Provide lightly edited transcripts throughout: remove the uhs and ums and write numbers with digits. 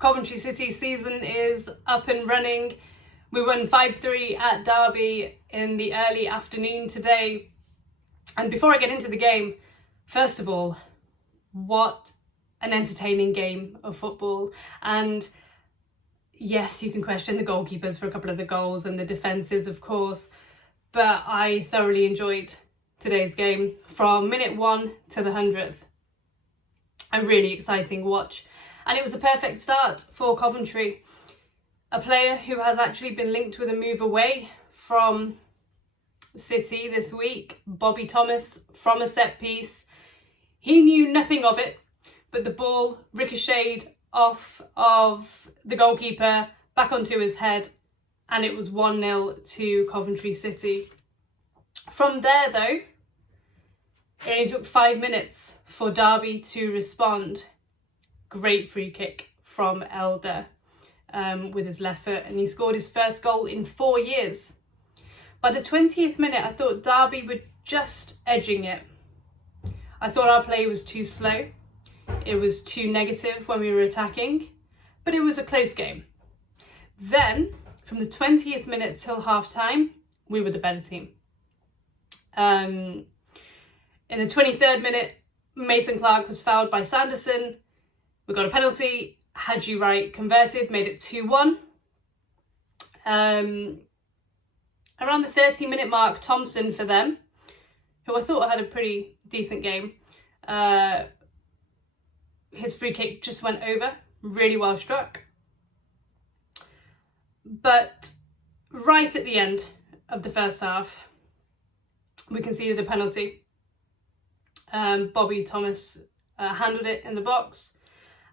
Coventry City season is up and running. We won 5-3 at Derby in the early afternoon today. And before I get into the game, first of all, what an entertaining game of football. And yes, you can question the goalkeepers for a couple of the goals and the defences, of course, but I thoroughly enjoyed today's game from minute 1 to the 100th. A really exciting watch. And it was the perfect start for Coventry. A player who has actually been linked with a move away from City this week, Bobby Thomas, from a set piece. He knew nothing of it, but the ball ricocheted off of the goalkeeper, back onto his head, and it was 1-0 to Coventry City. From there, though, it only took 5 minutes for Derby to respond. Great free kick from Elder with his left foot, and he scored his first goal in 4 years. By the 20th minute, I thought Derby were just edging it. I thought our play was too slow. It was too negative when we were attacking, but it was a close game. Then, from the 20th minute till half time, we were the better team. In the 23rd minute, Mason Clark was fouled by Sanderson. We got a penalty. Hadji Wright converted, made it 2-1. Around the 30-minute mark, Thompson for them, who I thought had a pretty decent game, his free kick just went over, really well struck. But right at the end of the first half, we conceded a penalty. Bobby Thomas handled it in the box,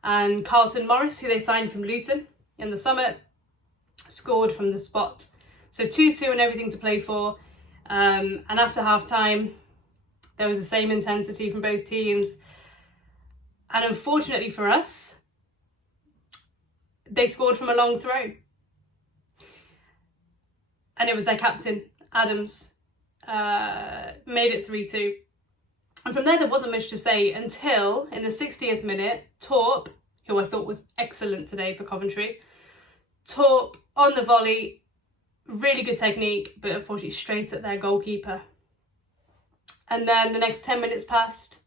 and Carlton Morris, who they signed from Luton in the summer, scored from the spot. So 2-2 and everything to play for. And after half time, there was the same intensity from both teams. And unfortunately for us, they scored from a long throw. And it was their captain, Adams, made it 3-2. And from there wasn't much to say until in the 60th minute, Torp, who I thought was excellent today for Coventry, Torp on the volley, really good technique, but unfortunately straight at their goalkeeper. And then the next 10 minutes passed,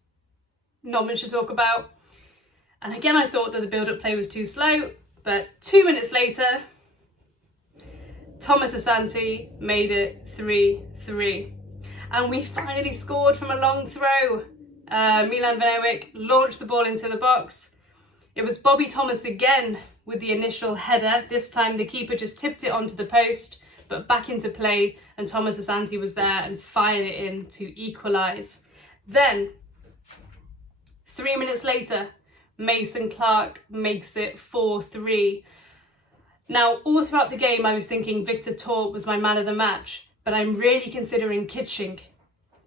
not much to talk about. And again, I thought that the build-up play was too slow, but 2 minutes later, Thomas Asante made it 3-3. And we finally scored from a long throw. Milan Van Eyck launched the ball into the box. It was Bobby Thomas again with the initial header. This time the keeper just tipped it onto the post, but back into play, and Thomas Asante was there and fired it in to equalise. Then, 3 minutes later, Mason Clark makes it 4-3. Now, all throughout the game, I was thinking Victor Torp was my man of the match, but I'm really considering Kitching.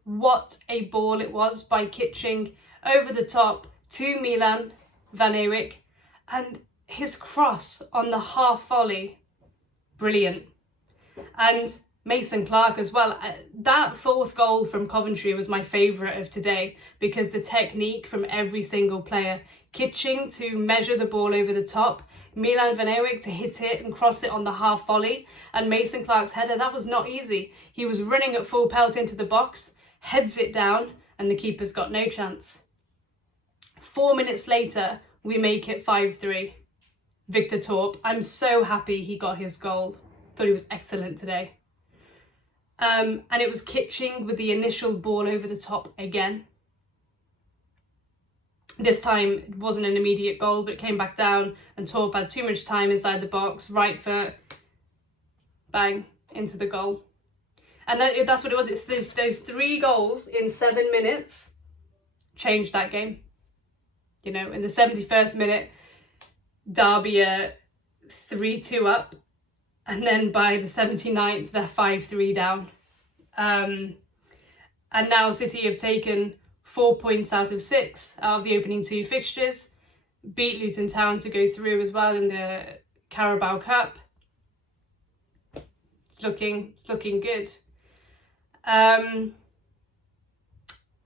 What a ball it was by Kitching over the top to Milan Van Eyck, and his cross on the half volley, brilliant. And Mason Clark as well. That fourth goal from Coventry was my favourite of today because the technique from every single player. Kitching to measure the ball over the top, Milan Van Eyck to hit it and cross it on the half volley, and Mason Clark's header, that was not easy. He was running at full pelt into the box, heads it down, and the keeper's got no chance. 4 minutes later, we make it 5-3. Victor Torp, I'm so happy he got his goal. Thought he was excellent today. And it was Kitching with the initial ball over the top again. This time it wasn't an immediate goal, but it came back down and Torp had too much time inside the box, right foot, bang, into the goal. And that's what it was. It's those 3 goals in 7 minutes changed that game. You know, in the 71st minute, Derby are 3-2 up, and then by the 79th, they're 5-3 down. And now City have taken 4 points out of 6 out of the opening 2 fixtures, beat Luton Town to go through as well in the Carabao Cup. It's looking good. I'm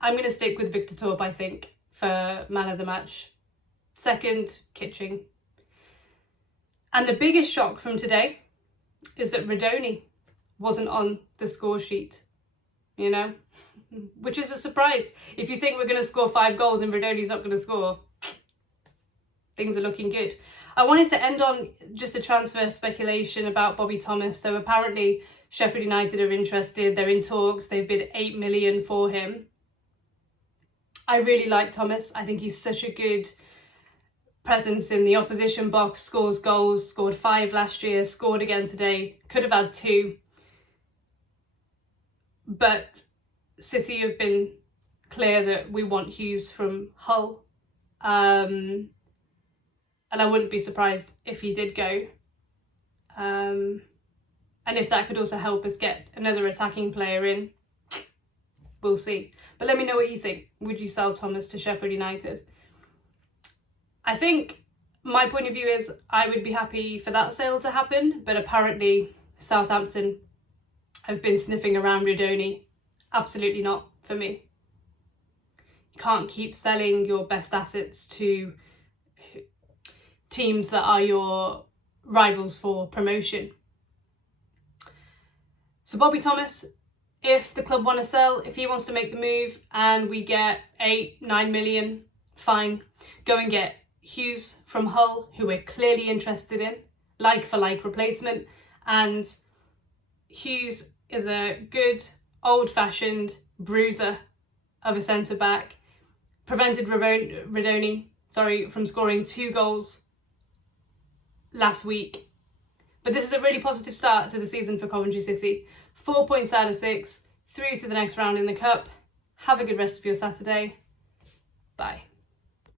going to stick with Victor Torp, I think, for man of the match. Second, Kitching. And the biggest shock from today is that Redoni wasn't on the score sheet, you know, which is a surprise. If you think we're going to score 5 goals and Redoni's not going to score, things are looking good. I wanted to end on just a transfer speculation about Bobby Thomas. So apparently Sheffield United are interested. They're in talks. They've bid 8 million for him. I really like Thomas. I think he's such a good presence in the opposition box, scores goals, scored 5 last year, scored again today, could have had 2. But City have been clear that we want Hughes from Hull. And I wouldn't be surprised if he did go. And if that could also help us get another attacking player in, we'll see. But let me know what you think. Would you sell Thomas to Sheffield United? I think my point of view is I would be happy for that sale to happen, but apparently Southampton have been sniffing around Redoni. Absolutely not for me. You can't keep selling your best assets to teams that are your rivals for promotion. So Bobby Thomas, if the club want to sell, if he wants to make the move and we get 8-9 million, fine. Go and get Hughes from Hull, who we're clearly interested in, like for like replacement. And Hughes is a good old-fashioned bruiser of a centre-back. Prevented Redoni from scoring 2 goals last week. But this is a really positive start to the season for Coventry City. 4 points out of 6, through to the next round in the Cup. Have a good rest of your Saturday. Bye.